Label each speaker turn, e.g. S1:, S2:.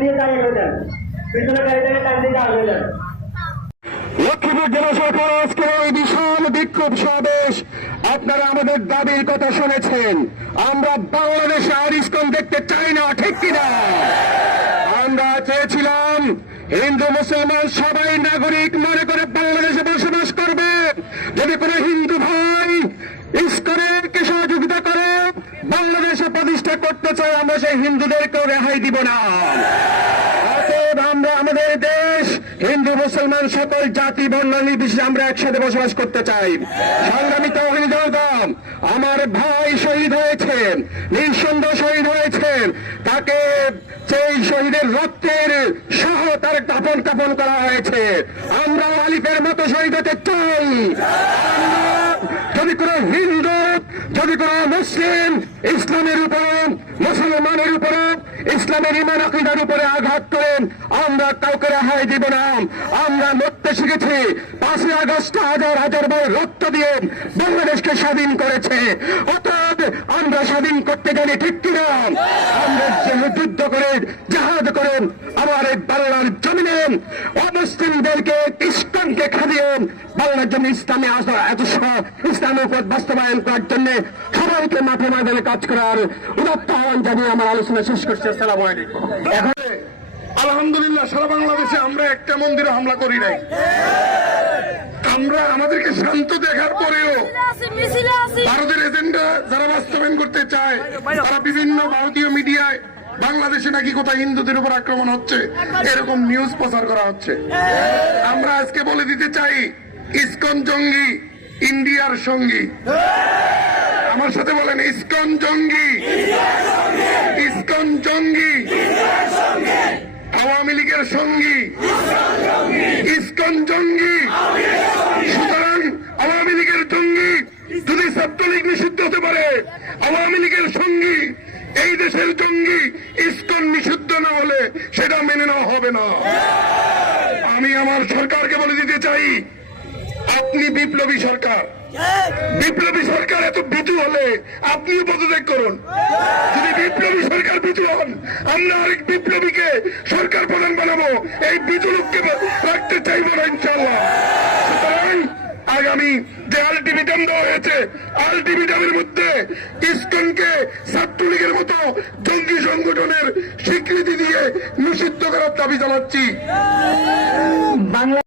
S1: দিয়ে দাঁড়িয়ে রইলেন পিছনে লক্ষ্মীপুর জনসভার আজকে এই বিশাল বিক্ষোভ সমাবেশ। আপনারা আমাদের দাবির কথা শুনেছেন। আমরা বাংলাদেশে আর ইস্কন দেখতে চাই না, ঠিক কিনা? আমরা চেয়েছিলাম হিন্দু, মুসলমান, সবাই নাগরিক মানে আমরা সেই হিন্দুদেরকেও রেহাই দিব না। অতএব আমরা আমাদের দেশ, হিন্দু, মুসলমান সকল জাতি বর্ণ নির্বিশেষে আমরা একসাথে বসবাস করতে চাই। সংগ্রামী জনগণ, আমার ভাই শহীদ হয়েছেন নিঃসন্দেহ শহীদ হয়েছেন তাকে সেই শহীদের রক্তের সহ তার কাপন কাপন করা হয়েছে। আমরা আলিফের মতো শহীদ হতে চাই আমরা যদি কোন হিন্দু যদি কোন মুসলিম ইসলামের উপরে, মুসলমানের উপরে, ইসলামের ইমান আকিদার উপরে আঘাত করেন। আমরা কাউকে রেহাই দিব না। আমরা মরতে শিখেছি। পাঁচই আগস্ট হাজার হাজার বার রক্ত দিয়ে বাংলাদেশকে স্বাধীন করেছে। অতএব আমরা স্বাধীন করতে জানি ঠিক কিনা? আমরা যুদ্ধ করে, জাহাজ করেন আমার এই বাংলার জমিনে অমুসলিমদেরকে ইস্কনকে খাদিয়ে বাংলার জন্য ইসলামে আসা এত ইসলামের উপর বাস্তবায়ন করার জন্য সবাইকে মাঠে ময়দানে কাজ করার উদাত্ত আহ্বান জানিয়ে আমার আলোচনা শেষ করছি। আসসালামু আলাইকুম।
S2: এখন, আলহামদুলিল্লাহ, সারা বাংলাদেশে আমরা একটা মন্দিরে হামলা করি নাই। আমরা আমাদেরকে শান্ত দেখার পরেও ভারতের এজেন্ডা যারা বাস্তবায়ন করতে চায় তারা বিভিন্ন ভারতীয় মিডিয়ায় বাংলাদেশে নাকি কোথায় হিন্দুদের উপর আক্রমণ হচ্ছে এরকম নিউজ প্রচার করা হচ্ছে। আমরা আজকে বলে দিতে চাই ইসকন জঙ্গি ইন্ডিয়ার সঙ্গী। আমার সাথে বলেন ইসকন জঙ্গি। ইসকন জঙ্গি। আওয়ামী লীগের সঙ্গী। ইসকন জঙ্গি সুতরাং আওয়ামী লীগের জঙ্গি যদি ছাত্রলীগ নিষিদ্ধ হতে পারে। আওয়ামী লীগের সঙ্গী, এই দেশের জঙ্গি, ইসকন নিষিদ্ধ না হলে সেটা মেনে নেওয়া হবে না। আমি আমার সরকারকে বলে দিতে চাই, আপনি বিপ্লবী সরকার। বিপ্লবী সরকার এত বিতু হলে আপনিও পদত্যাগ করুন। যদি বিপ্লবী সরকার বিতু হন, আমরা আরেক বিপ্লবীকে সরকার প্রধান বানাবো। এই বিতু লোককে আলটিমেটাম দেওয়া হয়েছে। আলটিমিটামের মধ্যে ইস্কনকে ছাত্রলীগের মতো জঙ্গি সংগঠনের স্বীকৃতি দিয়ে নিষিদ্ধ করার দাবি জানাচ্ছি।
S1: বাংলা